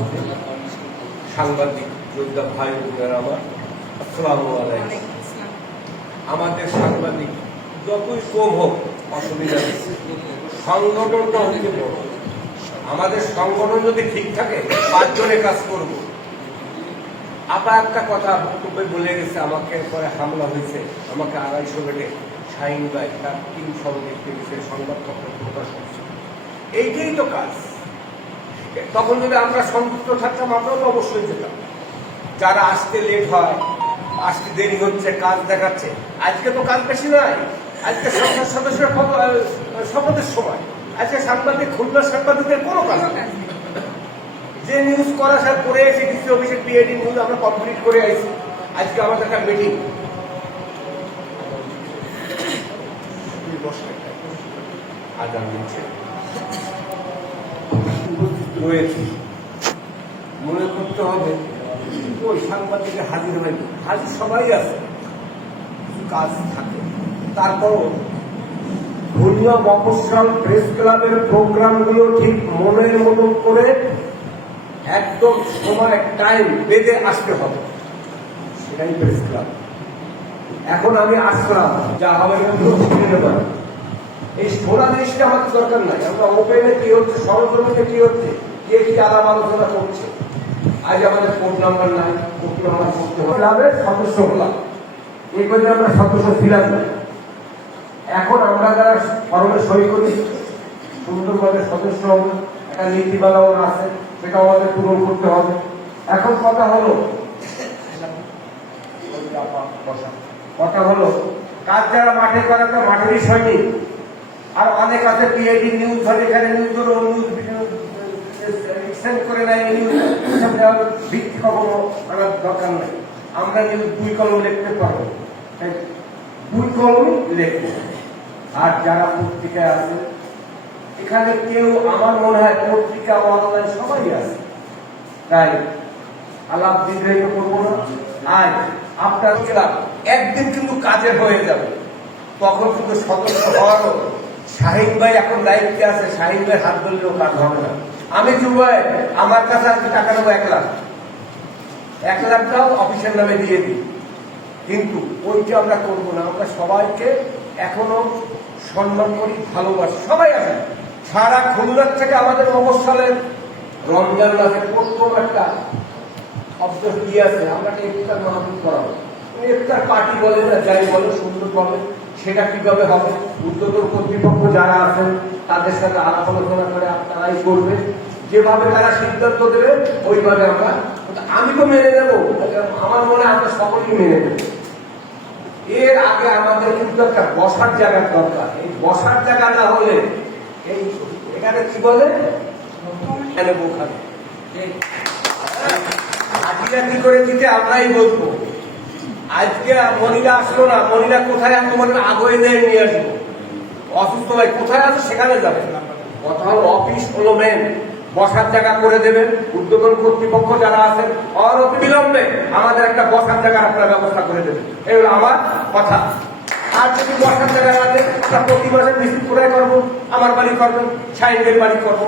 সভাপতি, সাংবাদিক যোদ্ধা ভাই বোনেরা আমার, আসসালামু আলাইকুম। আমাদের সাংবাদিক যতই কম হোক অসুবিধা নেই, সংগঠনটা হচ্ছে বড়। আমাদের সংগঠন যদি ঠিক থাকে 5 জনে কাজ করব। আপা একটা কথা বক্তব্যে বলে গেছে, আমাকে পরে হামলা হয়েছে, আমাকে 250 বেডে শাহিন ভাই তার টিম সহ দেখতে গেছে, সংবাদপত্র প্রকাশ করছে। এইটাই তো কাজ। তখন যদি আমরা সন্তুষ্ট থাকতাম আমরাও তো অবশ্যই যেতাম। যারা আসতে লেট হয়, আসতে দেরি হচ্ছে, কাজ দেখাচ্ছে, আজকে তো কাজ বেশি নাই। আজকে সংসদ সদস্যের শপথের সময়, আজকে সাংবাদিক, খুলনার সাংবাদিকদের কোনো কাজ নেই। যে নিউজ করা স্যার করে এসে ডিসি অফিসের পিএডি নিউজ আমরা কমপ্লিট করে আইছি। আজকে আমাদের একটা মিটিং আগাম নিচ্ছে রয়েছে, মনে করতে হবে ওই সাংবাদিকের হাজির হয়নি, হাজির সবাই আছে, কিছু কাজ থাকে। তারপরও খুলনা মফস্বল প্রেস ক্লাবের প্রোগ্রামগুলো ঠিক মনের মতন করে একদম সময় টাইম বেঁধে আসতে হবে, সেটাই প্রেস ক্লাব। এখন আমি আসলাম, যা হবে এই শোনা জিনিসটা আমাদের দরকার নাই। আমরা ওপেনে কি হচ্ছে, সরজমিনে কি হচ্ছে, কে কি আলাপ আলোচনা করছে। আজ আমাদের কোড নাম্বার নাই, কোড নাম্বার করতে হবে। ক্লাবের সদস্য হলাম, এই করে আমরা সদস্য ছিলাম না। এখন আমরা যারা ফর্মে সই করি, সুন্দরভাবে সদস্য হব, একটা নীতিমালাও আছে, সেটা আমাদের পূরণ করতে হবে। এখন কথা হলো কাজ যারা মাঠে করে, তো মাঠেরই সৈনিক। আর অনেক আছে পিআইডি নিউজ ধরে, এখানে নিউজ হলো, নিউজ সেন্ড করে নেয়, নিউজ ভিত্তি কখনো আনার দরকার নেই। আমরা নিউজ 2 কলম লিখতে পারবো, 2 কলম লিখবো। আর যারা পত্রিকায় আছে, এখানে কেউ আমার মনে হয় পত্রিকা অনলাইন সবাই আছে, তাই আলাপ দীর্ঘায়িত করবো না। আজ আপনার ক্লাব একদিন কিন্তু কাজে হয়ে যাবে, তখন কিন্তু সদস্য হওয়ারও শাহিন ভাই এখন দায়িত্বে আছে, শাহিন ভাই হাত ধরলেও কাজ হবে না। আমি যুবাই আমার কাছে আজকে টাকা নেবো 1 লাখ, 1 লাখটাও অফিসের নামে দিয়ে দিই, কিন্তু ওইটা আমরা করবো না। আমরা সবাইকে এখনো সম্মান করি, ভালোবাসি, সবাই আছে। সারা খুলনার থেকে আমাদের মফস্বলের রমজান মাসে প্রথম একটা শব্দ কি আছে, আমরা ইফতার মাহফিল করাবো। ইফতার পার্টি বলে না, যাই বলে, সুন্দর বলে, সেটা কিভাবে হবে, উদ্যোগের কর্তৃপক্ষ যারা আছেন তাদের সাথে আলাপ আলোচনা করে তারাই করবে, যেভাবে তারা সিদ্ধান্ত দেবে ওইভাবে আমরা। আমি তো মেনে নেবো, আমার মনে হয় আমরা সকলেই মেনে নেব। এর আগে আমাদের কিন্তু একটা বসার জায়গার দরকার। এই বসার জায়গা না হলে এই এখানে কি বলে কি করে দিতে আমরাই বলবো। আজকে মনিরা আসলো না, মনিরা কোথায় আছে, তোমাদের আগে নিয়ে আসবো। অসুস্থ ভাই কোথায় আছে সেখানে যাবে। কথা হলো অফিস হলো মেন, বসার জায়গা করে দেবেন। উদ্যোগন কর্তৃপক্ষ যারা আছেন অনতি বিলম্বে আমাদের একটা বসার জায়গা আপনার ব্যবস্থা করে দেবেন, এই হলো আমার কথা। আর যদি বসার জায়গা আছে, প্রতি মাসে মিছিল কোথায় করবো, আমার বাড়ি করবেন, শাহিনদের বাড়ি করবো।